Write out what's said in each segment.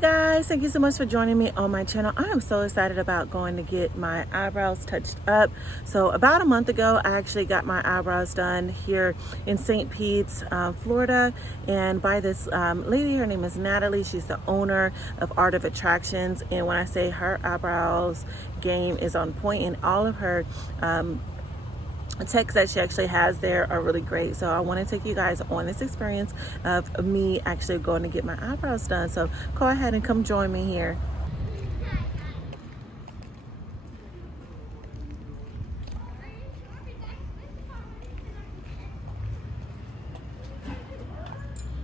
Guys, thank you so much for joining me on my channel. I am so excited about going to get my eyebrows touched up. So about a month ago, I actually got my eyebrows done here in St. Pete's, Florida, and by this lady. Her name is Natalie. She's the owner of Art of Attractions, and when I say her eyebrows game is on point, and all of her texts that she actually has there are really great. So I want to take you guys on this experience of me actually going to get my eyebrows done. So go ahead and come join me here.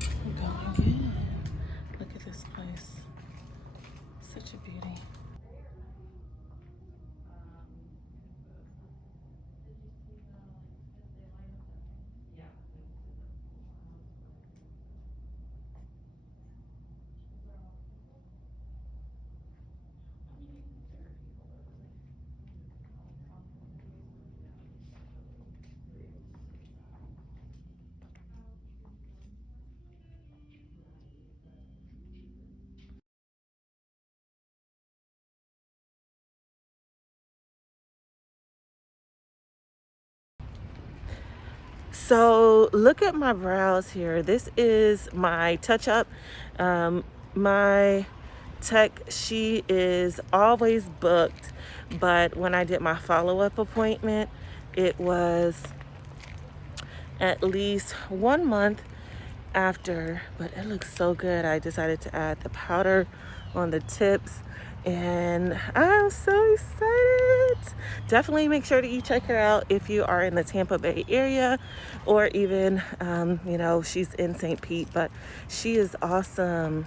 I'm going again. Look at this place. Such a beauty. So look at my brows here. This is my touch up. My tech, she is always booked, but when I did my follow-up appointment, it was at least 1 month after, but it looks so good. I decided to add the powder on the tips, and I'm so excited. Definitely make sure that you check her out if you are in the Tampa Bay area, or even she's in St. Pete, but she is awesome.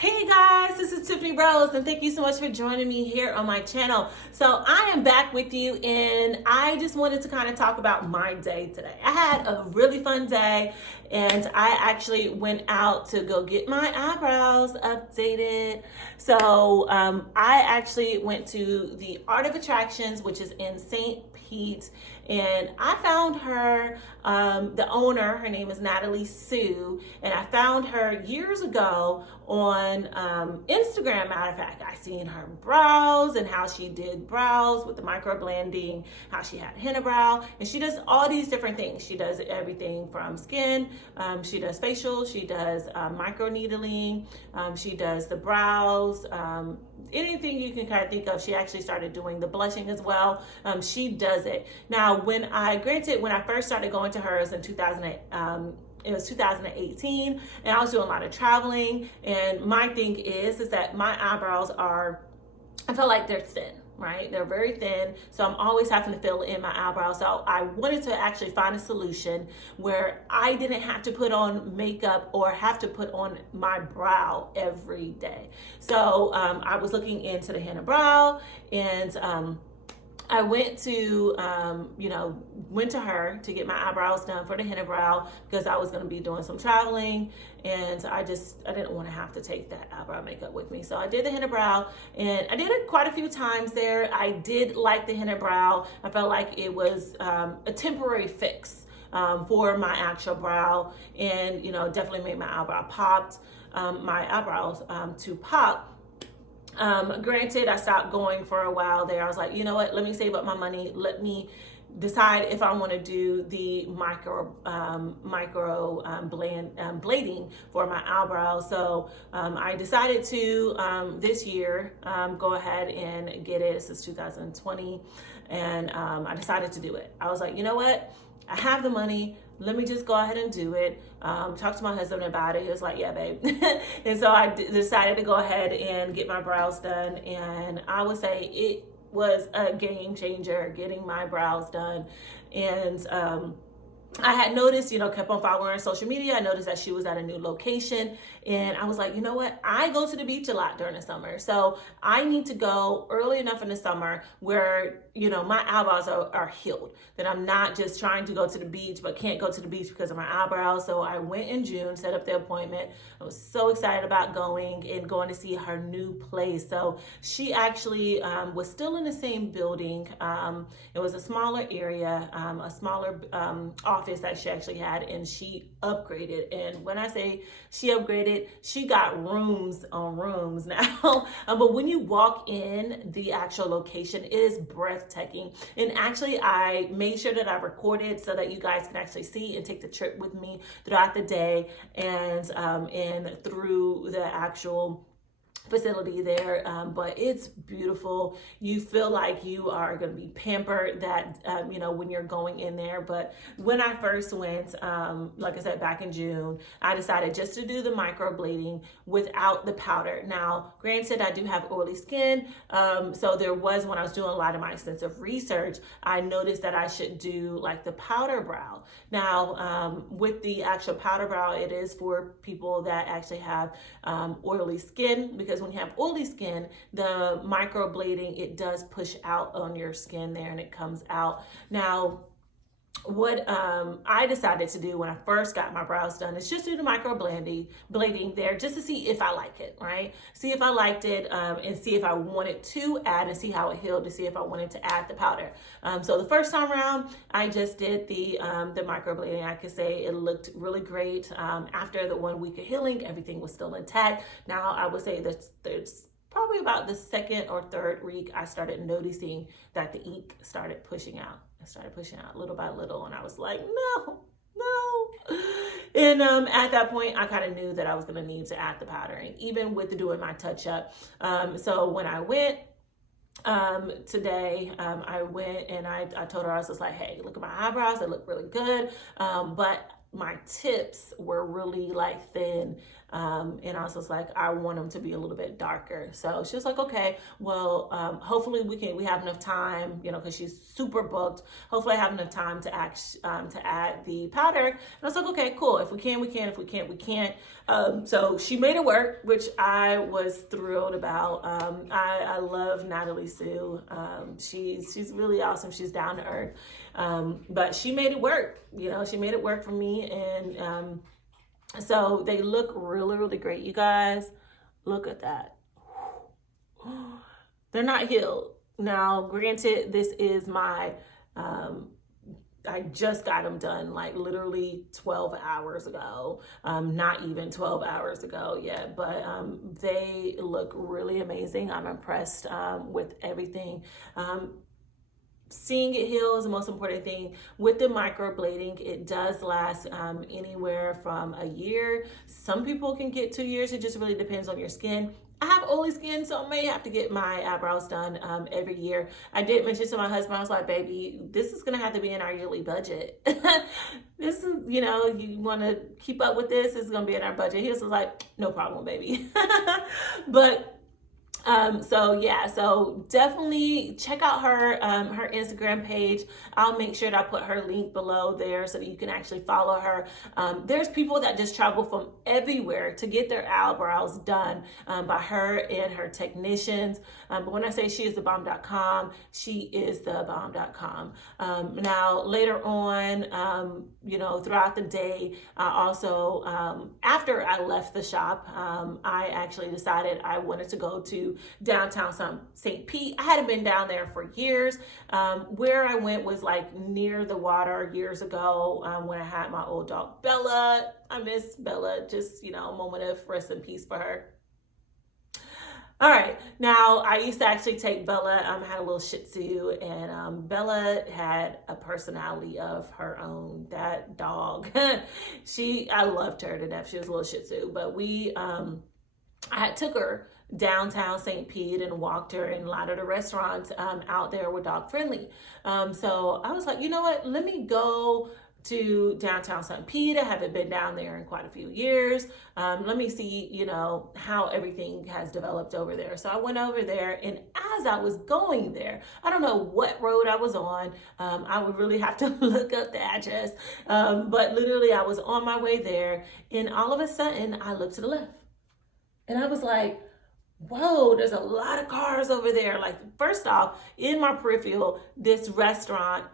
Hey guys, this is Tiffany Rose, and thank you so much for joining me here on my channel. So I am back with you, and I just wanted to kind of talk about my day today. I had a really fun day, and I actually went out to go get my eyebrows updated. So I actually went to the Art of Attractions, which is in St. Pete, and I found her, the owner, her name is Natalie Sue, and I found her years ago on Instagram. Matter of fact, I seen her brows and how she did brows with the microblading, how she had henna brow, and she does all these different things. She does everything from skin, she does facial, she does micro needling, she does the brows, anything you can kind of think of. She actually started doing the blushing as well. She does it. Now, when I first started going to hers in 2008, it was 2018, and I was doing a lot of traveling, and my thing is that my eyebrows I feel like they're thin, right? They're very thin, so I'm always having to fill in my eyebrows. So I wanted to actually find a solution where I didn't have to put on makeup or have to put on my brow every day. So I was looking into the henna brow, and I went to, went to her to get my eyebrows done for the henna brow, because I was going to be doing some traveling, and I didn't want to have to take that eyebrow makeup with me. So I did the henna brow, and I did it quite a few times there. I did like the henna brow. I felt like it was a temporary fix for my actual brow, and, definitely made my eyebrow popped, my eyebrows to pop. Granted, I stopped going for a while there. I was like, you know what, let me save up my money. Let me decide if I want to do the blading for my eyebrows. So I decided to this year go ahead and get it. This is 2020, and I decided to do it. I was like, you know what, I have the money. Let me just go ahead and do it. Talk to my husband about it. He was like, yeah, babe. And so I decided to go ahead and get my brows done. And I would say it was a game changer getting my brows done. And I had noticed, kept on following her on social media. I noticed that she was at a new location, and I was like, you know what? I go to the beach a lot during the summer, so I need to go early enough in the summer where my eyebrows are healed, that I'm not just trying to go to the beach but can't go to the beach because of my eyebrows. So I went in June, set up the appointment. I was so excited about going to see her new place. So she actually was still in the same building. It was a smaller area, a smaller office that she actually had, and she upgraded. And when I say she upgraded, she got rooms on rooms now. But when you walk in the actual location, it is breathtaking. And actually, I made sure that I recorded so that you guys can actually see and take the trip with me throughout the day and through the actual facility there, but it's beautiful. You feel like you are going to be pampered that when you're going in there. But when I first went, like I said, back in June, I decided just to do the microblading without the powder. Now granted, I do have oily skin, so there was, when I was doing a lot of my extensive research, I noticed that I should do like the powder brow. Now with the actual powder brow, it is for people that actually have oily skin, because when you have oily skin, the microblading, it does push out on your skin there and it comes out. Now, what I decided to do when I first got my brows done is just do the microblading there, just to see if I like it, right? See if I liked it, and see if I wanted to add, and see how it healed, to see if I wanted to add the powder. So the first time around, I just did the microblading. I could say it looked really great. After the 1 week of healing, everything was still intact. Now I would say that there's probably about the second or third week, I started noticing that the ink started pushing out. I started pushing out little by little, and I was like, no. And at that point, I kind of knew that I was going to need to add the powdering, even with doing my touch up. So when I went today, I went and I told her, I was just like, hey, look at my eyebrows. They look really good. But my tips were really like thin. And I was just like, I want them to be a little bit darker. So she was like, okay, well, hopefully we have enough time, cause she's super booked. Hopefully I have enough time to add the powder. And I was like, okay, cool. If we can, we can. If we can't, we can't. So she made it work, which I was thrilled about. I love Natalie Sue. She's really awesome. She's down to earth. But she made it work, she made it work for me. And, so they look really, really great. You guys, look at that. They're not healed. Now, granted, this is my, I just got them done like literally 12 hours ago. Not even 12 hours ago yet, but they look really amazing. I'm impressed with everything. Seeing it heal is the most important thing. With the microblading, it does last anywhere from a year. Some people can get 2 years. It just really depends on your skin. I have oily skin, so I may have to get my eyebrows done every year. I did mention to my husband, I was like, baby, this is going to have to be in our yearly budget. This is, you want to keep up with this, it's going to be in our budget. He was like, no problem, baby. But so definitely check out her Instagram page. I'll make sure that I put her link below there so that you can actually follow her. There's people that just travel from everywhere to get their eyebrows done by her and her technicians. But when I say she is the bomb.com, she is the bomb.com. Now later on, throughout the day, I also, after I left the shop, I actually decided I wanted to go to downtown St. Pete. I hadn't been down there for years. Where I went was like near the water years ago when I had my old dog Bella. I miss Bella. Just, a moment of rest in peace for her. All right, now I used to actually take Bella, had a little Shih Tzu, and Bella had a personality of her own. That dog, I loved her to death. She was a little Shih Tzu, but I took her downtown St. Pete and walked her in a lot of the restaurants out there were dog friendly. So I was like, you know what, let me go to downtown St. Pete. I haven't been down there in quite a few years. Let me see, how everything has developed over there. So I went over there, and as I was going there, I don't know what road I was on. I would really have to look up the address. But literally I was on my way there, and all of a sudden I looked to the left. And I was like, whoa, there's a lot of cars over there. Like, first off, in my peripheral, this restaurant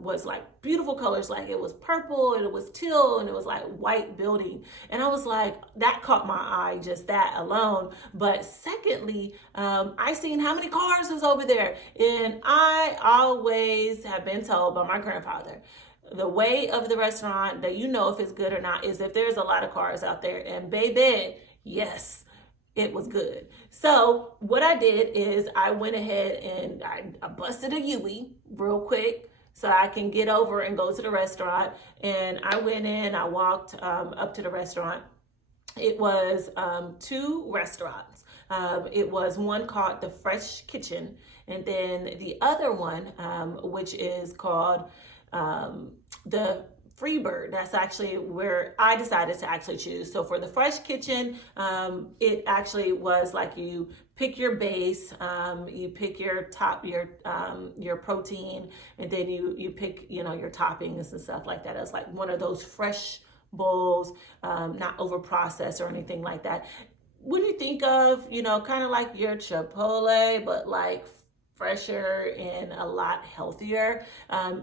was like beautiful colors. Like, it was purple and it was teal and it was like white building. And I was like, that caught my eye, just that alone. But secondly, I seen how many cars was over there. And I always have been told by my grandfather, the way of the restaurant that you know if it's good or not is if there's a lot of cars out there. And baby, yes, it was good. So what I did is I went ahead and I busted a Yui real quick so I can get over and go to the restaurant. And I went in, I walked up to the restaurant. It was two restaurants. It was one called the Fresh Kitchen, and then the other one, which is called the Freebird. That's actually where I decided to actually choose. So for the Fresh Kitchen, it actually was like you pick your base, you pick your top, your protein, and then you pick, you know, your toppings and stuff like that. It was like one of those fresh bowls, not over processed or anything like that. When you think of, you know, kind of like your Chipotle, but like fresher and a lot healthier.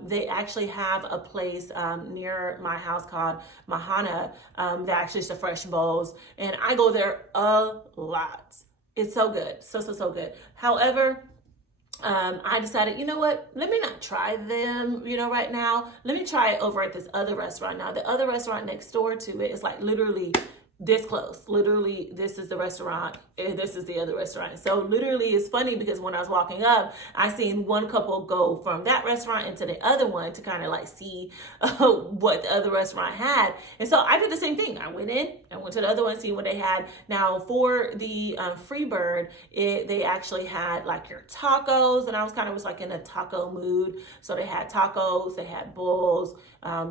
They actually have a place near my house called Mahana that actually is the fresh bowls, and I go there a lot. It's so good, so good. However, I decided, you know what, let me not try them, you know, right now. Let me try it over at this other restaurant. Now, the other restaurant next door to it is like literally this close. Literally, this is the restaurant and this is the other restaurant. So literally, it's funny because when I was walking up, I seen one couple go from that restaurant into the other one to kind of like see what the other restaurant had. And so I did the same thing. I went in, I went to the other one, see what they had. Now for the Freebird, they actually had like your tacos, and I was kind of was like in a taco mood. So they had tacos, they had bowls,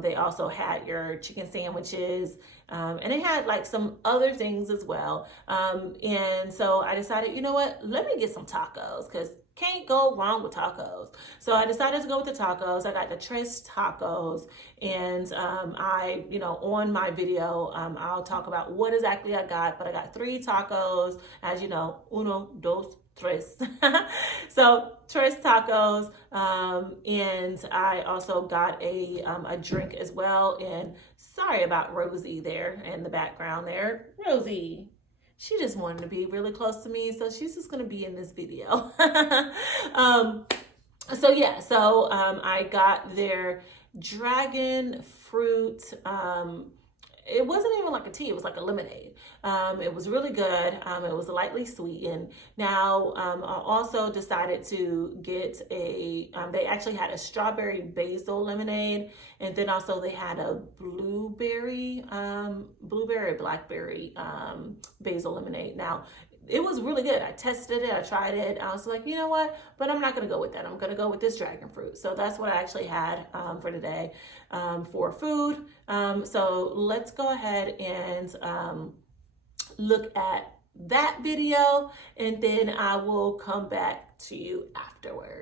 they also had your chicken sandwiches, and they had like some other things as well. And so I decided, you know what, let me get some tacos because can't go wrong with tacos. So I decided to go with the tacos. I got the Tres tacos, and I, you know, on my video, I'll talk about what exactly I got, but I got 3 tacos, as you know, uno, dos, tres. So tres tacos, and I also got a drink as well. And sorry about Rosie there in the background there. Rosie, she just wanted to be really close to me, so she's just gonna be in this video. So yeah, so I got their dragon fruit. It wasn't even like a tea, it was like a lemonade. It was really good. It was lightly sweetened. Now, I also decided to get they actually had a strawberry basil lemonade, and then also they had a blueberry, blackberry basil lemonade. Now, it was really good. I tested it, I tried it. I was like, you know what? But I'm not gonna go with that. I'm gonna go with this dragon fruit. So that's what I actually had for today for food. So let's go ahead and look at that video, and then I will come back to you afterwards.